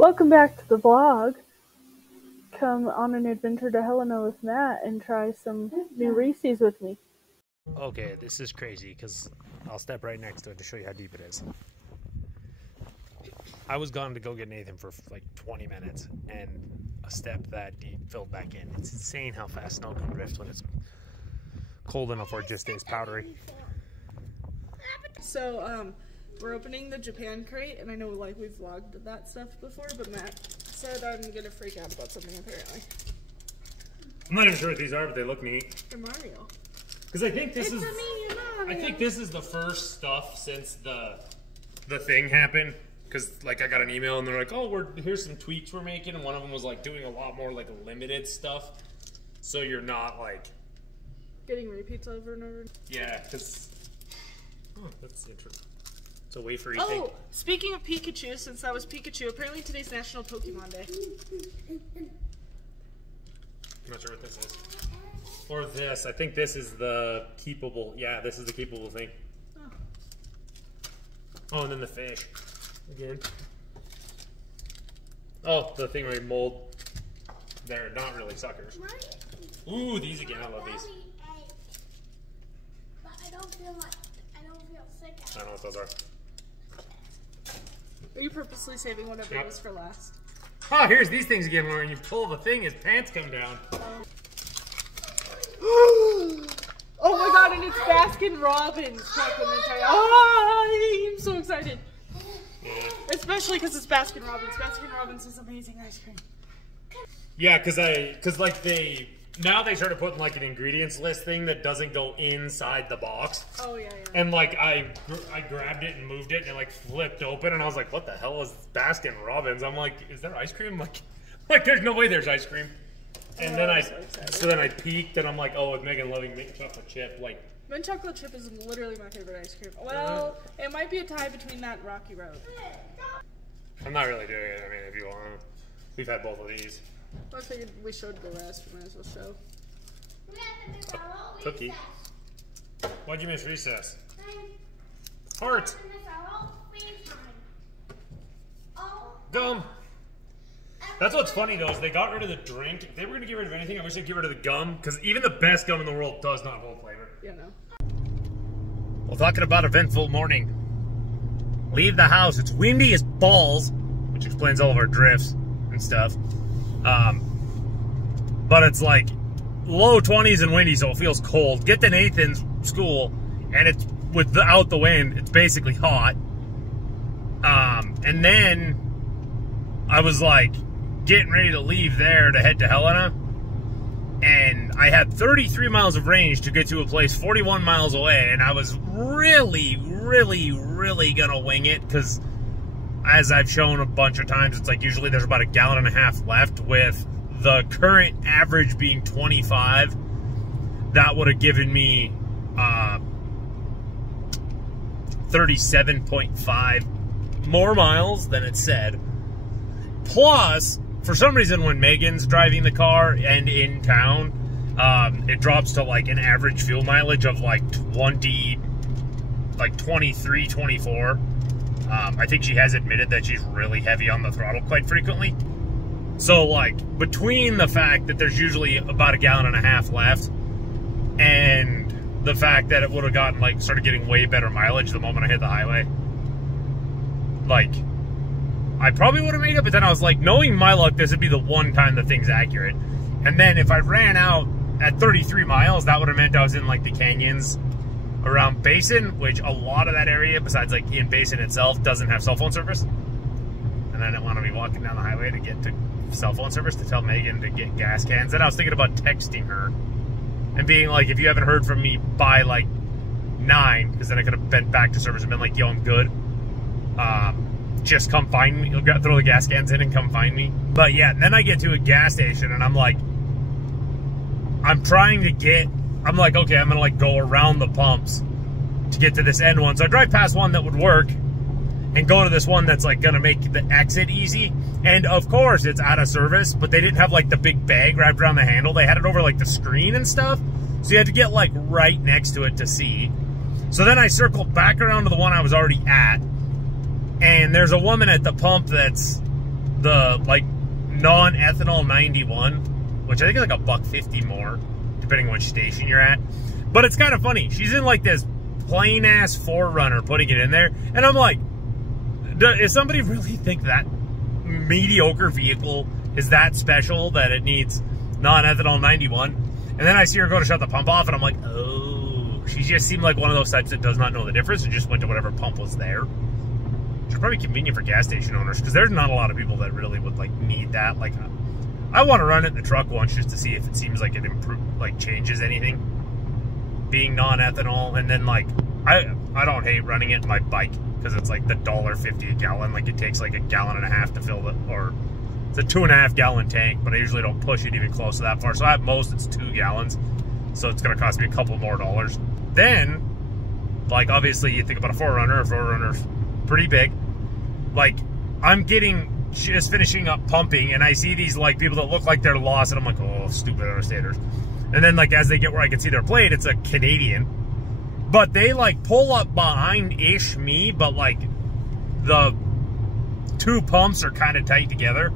Welcome back to the vlog. Come on an adventure to Helena with Matt and try some new Reese's with me. Okay, this is crazy because I'll step right next to it to show you how deep it is. I was gone to go get Nathan for like 20 minutes and a step that deep filled back in. It's insane how fast snow can drift when it's cold enough where it just stays powdery. So, we're opening the Japan crate, and I know like we've vlogged that stuff before, but Matt said I'm gonna freak out about something apparently. I'm not even sure what these are, but they look neat. They're Mario. Because I think this It's a mini Mario. I think this is the first stuff since the thing happened. Because like I got an email and they're like, oh, here's some tweaks we're making, and one of them was like doing a lot more like limited stuff, so you're not like getting repeats over and over. Yeah, because that's interesting. It's a wafer thing. Oh, speaking of Pikachu, since that was Pikachu, apparently today's National Pokemon Day. I'm not sure what this is. Or this. I think this is the keepable. Yeah, this is the keepable thing. Oh, and then the fish. Again. Oh, the thing where you mold. They're not really suckers. Ooh, these again. I love these. But I don't feel sick. I don't know what those are. Are you purposely saving whatever it is for last? Oh, here's these things again where when you pull the thing, his pants come down. Oh my god, and it's Baskin Robbins chocolate mint tart. Oh, I'm so excited. Yeah. Especially because it's Baskin Robbins. Baskin Robbins is amazing ice cream. Yeah, because like now they started putting like an ingredients list thing that doesn't go inside the box. Oh yeah. And like I grabbed it and moved it and it like flipped open and I was like, what the hell is Baskin Robbins? I'm like, is there ice cream? Like there's no way there's ice cream. And then then I peeked and I'm like, oh, with Megan loving mint chocolate chip, like mint chocolate chip is literally my favorite ice cream. Well, it might be a tie between that and Rocky Road. I'm not really doing it. I mean, if you want, we've had both of these. I figured we showed the rest. We might as well show. A cookie. Why'd you miss recess? Heart. Gum. That's what's funny though, is they got rid of the drink. If they were going to get rid of anything, I wish they'd get rid of the gum, because even the best gum in the world does not hold flavor. Yeah, no. Well, talking about eventful morning. Leave the house. It's windy as balls, which explains all of our drifts and stuff. But it's like low 20s and windy, so it feels cold. Get to Nathan's school, and it's without the wind. It's basically hot. And then I was like getting ready to leave there to head to Helena, and I had 33 miles of range to get to a place 41 miles away, and I was really gonna wing it, because as I've shown a bunch of times, it's like usually there's about 1.5 gallons left. With the current average being 25, that would have given me 37.5 more miles than it said. Plus, for some reason, when Megan's driving the car and in town, it drops to like an average fuel mileage of like 23, 24. I think she has admitted that she's really heavy on the throttle quite frequently. So like between the fact that there's usually about 1.5 gallons left and the fact that it would have gotten like started getting way better mileage the moment I hit the highway, like I probably would have made it, but then I was like, knowing my luck, this would be the one time the thing's accurate. And then if I ran out at 33 miles, that would have meant I was in like the canyons around Basin, which a lot of that area, besides like in Basin itself, doesn't have cell phone service. And I didn't want to be walking down the highway to get to cell phone service to tell Megan to get gas cans. Then I was thinking about texting her and being like, if you haven't heard from me by like 9, because then I could have been back to service and been like, yo, I'm good. Just come find me. You'll throw the gas cans in and come find me. But yeah, then I get to a gas station and I'm like, I'm like, okay, I'm gonna like go around the pumps to get to this end one. So I drive past one that would work and go to this one that's like gonna make the exit easy. And of course it's out of service, but they didn't have like the big bag wrapped around the handle. They had it over like the screen and stuff. So you had to get like right next to it to see. So then I circled back around to the one I was already at. And there's a woman at the pump that's the like non-ethanol 91, which I think is like $1.50 more, depending on which station you're at. But it's kind of funny. She's in like this plain ass 4Runner putting it in there, and I'm like, does somebody really think that mediocre vehicle is that special that it needs non-ethanol 91? And then I see her go to shut the pump off, and I'm like, oh, she just seemed like one of those types that does not know the difference and just went to whatever pump was there. Which is probably convenient for gas station owners, because there's not a lot of people that really would like need that. Like, I want to run it in the truck once just to see if it seems like it changes anything, being non-ethanol. And then like, I don't hate running it in my bike, because it's like the $1.50 a gallon. Like, it takes like 1.5 gallons to fill it, or it's a 2.5 gallon tank, but I usually don't push it even close to that far. So at most it's 2 gallons. So it's going to cost me a couple more dollars. Then, like, obviously you think about a 4Runner's pretty big. Like, I'm just finishing up pumping, and I see these like people that look like they're lost, and I'm like, oh, stupid understanders. And then like as they get where I can see their plate, it's a Canadian. But they like pull up behind-ish me, but like the two pumps are kind of tight together.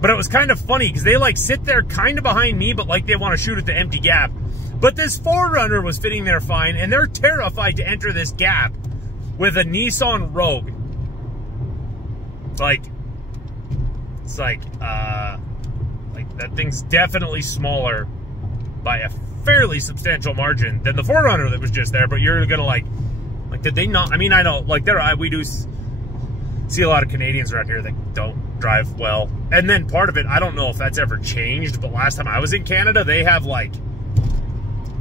But it was kind of funny because they like sit there kind of behind me, but like they want to shoot at the empty gap. But this 4Runner was fitting there fine, and they're terrified to enter this gap with a Nissan Rogue. Like, it's like that thing's definitely smaller by a fairly substantial margin than the 4Runner that was just there. But you're gonna like did they not? I mean, I know like we do see a lot of Canadians around here that don't drive well, and then part of it, I don't know if that's ever changed, but last time I was in Canada, they have like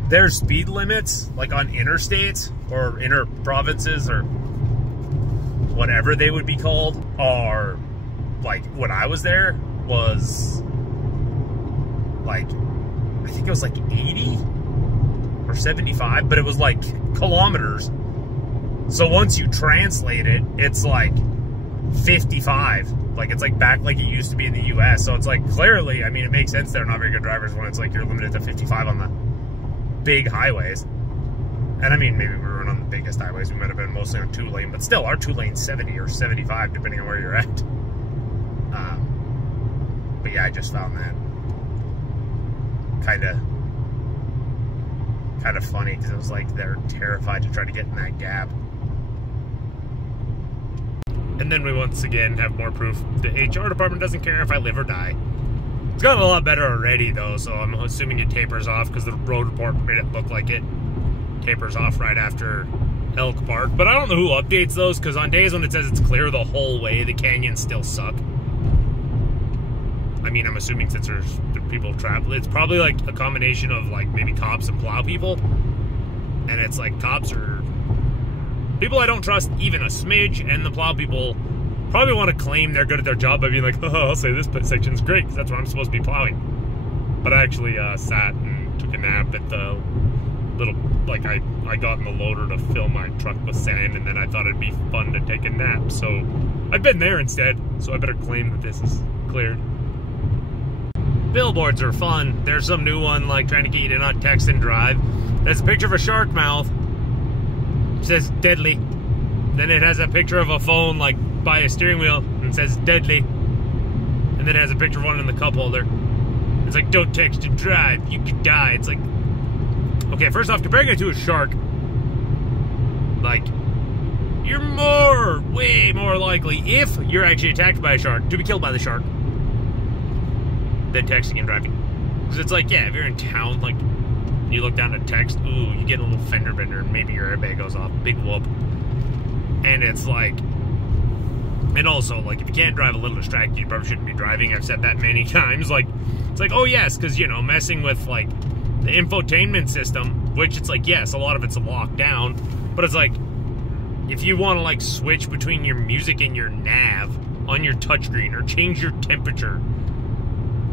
their speed limits like on interstates or inter provinces or whatever they would be called, are like, when I was there was like, I think it was like 80 or 75, but it was like kilometers. So once you translate it, it's like 55. Like, it's like back like it used to be in the US. So it's like, clearly, I mean, it makes sense they're not very good drivers when it's like you're limited to 55 on the big highways. And I mean, maybe we weren't on the biggest highways. We might have been mostly on 2-lane, but still, our 2-lane's 70 or 75, depending on where you're at. But yeah, I just found that kind of funny, because it was like they're terrified to try to get in that gap. And then we once again have more proof the HR department doesn't care if I live or die. It's gotten a lot better already, though, so I'm assuming it tapers off, because the road report made it look like it tapers off right after Elk Park. But I don't know who updates those, because on days when it says it's clear the whole way, the canyons still suck. I mean, I'm assuming since there's people travel, it's probably like a combination of like maybe cops and plow people. And it's like cops are people I don't trust even a smidge, and the plow people probably want to claim they're good at their job by being like, oh, I'll say this section's great because that's what I'm supposed to be plowing. But I actually sat and took a nap at the little, like I got in the loader to fill my truck with sand, and then I thought it'd be fun to take a nap. So I've been there instead, so I better claim that this is cleared. Billboards are fun. There's some new one like trying to get you to not text and drive. There's a picture of a shark mouth. It says deadly. Then it has a picture of a phone like by a steering wheel and says deadly. And then it has a picture of one in the cup holder. It's like, don't text and drive, you could die. It's like, okay, first off, comparing it to a shark, like, you're way more likely, if you're actually attacked by a shark, to be killed by the shark than texting and driving. Because it's like, yeah, if you're in town, like, you look down to text, ooh, you get a little fender bender, and maybe your airbag goes off, big whoop. And it's like, and also, like, if you can't drive a little distracted, you probably shouldn't be driving. I've said that many times. Like, it's like, oh, yes, because, you know, messing with, like, the infotainment system, which it's like, yes, a lot of it's locked down, but it's like, if you want to, like, switch between your music and your nav on your touchscreen or change your temperature,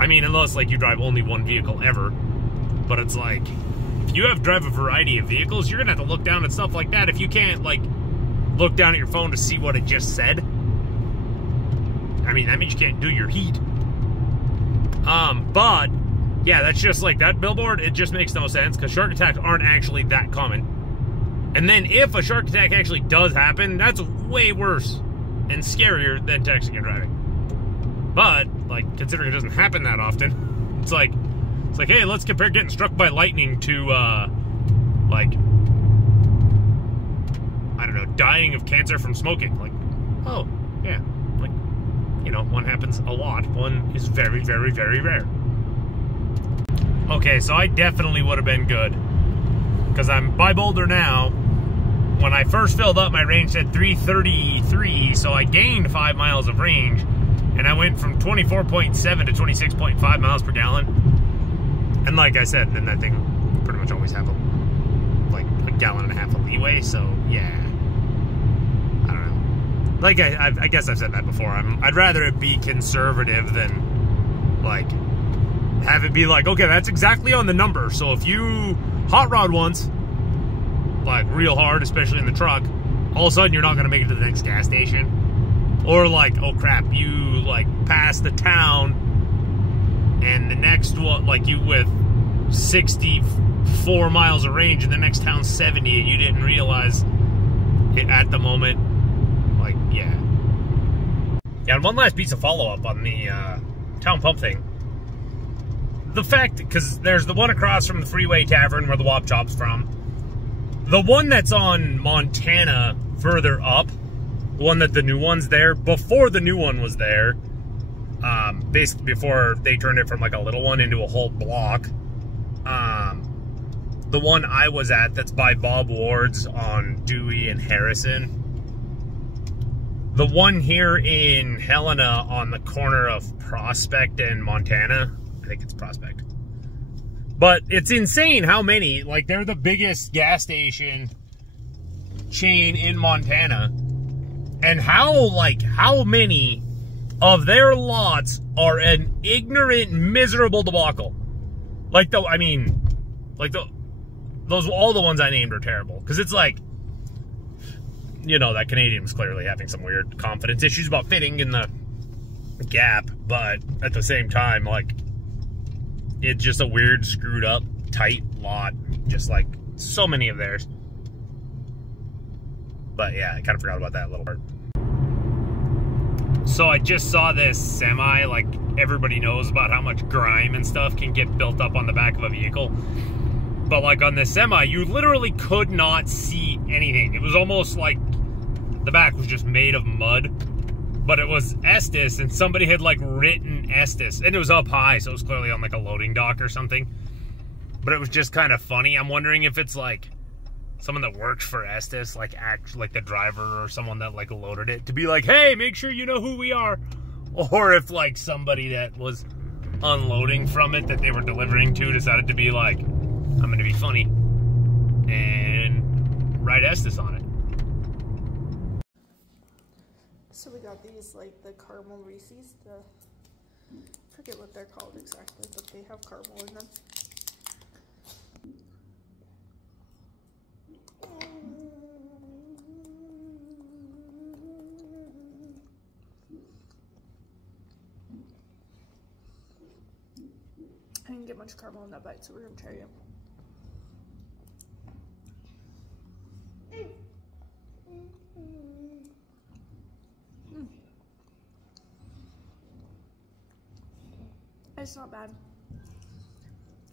I mean, unless, like, you drive only one vehicle ever, but it's like, if you drive a variety of vehicles, you're going to have to look down at stuff like that. If you can't, like, look down at your phone to see what it just said, I mean, that means you can't do your heat. But, yeah, that's just, like, that billboard, it just makes no sense, because shark attacks aren't actually that common. And then if a shark attack actually does happen, that's way worse and scarier than texting and driving. But, like, considering it doesn't happen that often, it's like, hey, let's compare getting struck by lightning to, like, I don't know, dying of cancer from smoking. Like, oh, yeah. Like, you know, one happens a lot. One is very, very, very rare. Okay, so I definitely would have been good. Because I'm by Boulder now. When I first filled up, my range said 333, so I gained 5 miles of range. And I went from 24.7 to 26.5 miles per gallon. And like I said, then that thing pretty much always have a gallon and a half of leeway, so yeah. I don't know. Like, I guess I've said that before. I'd rather it be conservative than, like, have it be like, okay, that's exactly on the number. So if you hot rod once, like, real hard, especially in the truck, all of a sudden you're not going to make it to the next gas station. Or like, oh crap, you like pass the town and the next one, like you with 64 miles of range and the next town's 70 and you didn't realize it at the moment. Like, yeah. Yeah, and one last piece of follow-up on the town pump thing. The fact, because there's the one across from the Freeway Tavern where the Wop Chop's from. The one that's on Montana further up, the one that the new one's there, before the new one was there, basically before they turned it from like a little one into a whole block, the one I was at that's by Bob Ward's on Dewey and Harrison, the one here in Helena on the corner of Prospect and Montana, I think it's Prospect. But it's insane how many, like, they're the biggest gas station chain in Montana. And how many of their lots are an ignorant, miserable debacle. Like, all the ones I named are terrible. Because it's like, you know, that Canadian was clearly having some weird confidence issues about fitting in the gap. But at the same time, like, it's just a weird, screwed up, tight lot. Just like so many of theirs. But yeah, I kind of forgot about that little part. So I just saw this semi, like everybody knows about how much grime and stuff can get built up on the back of a vehicle. But like on this semi, you literally could not see anything. It was almost like the back was just made of mud. But it was Estes, and somebody had like written Estes. And it was up high, so it was clearly on like a loading dock or something. But it was just kind of funny. I'm wondering if it's like someone that works for Estes, like the driver or someone that like loaded it, to be like, hey, make sure you know who we are. Or if like somebody that was unloading from it that they were delivering to decided to be like, I'm gonna be funny and write Estes on it. So we got these, like, the caramel Reese's, I forget what they're called exactly, but they have caramel in them. I didn't get much caramel in that bite, so we're gonna try it. It's not bad.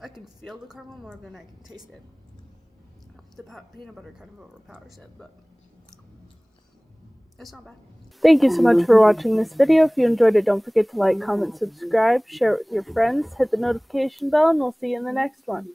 I can feel the caramel more than I can taste it. The peanut butter kind of overpowers it, but it's not bad. Thank you so much for watching this video. If you enjoyed it, don't forget to like, comment, subscribe, share it with your friends, hit the notification bell, and we'll see you in the next one.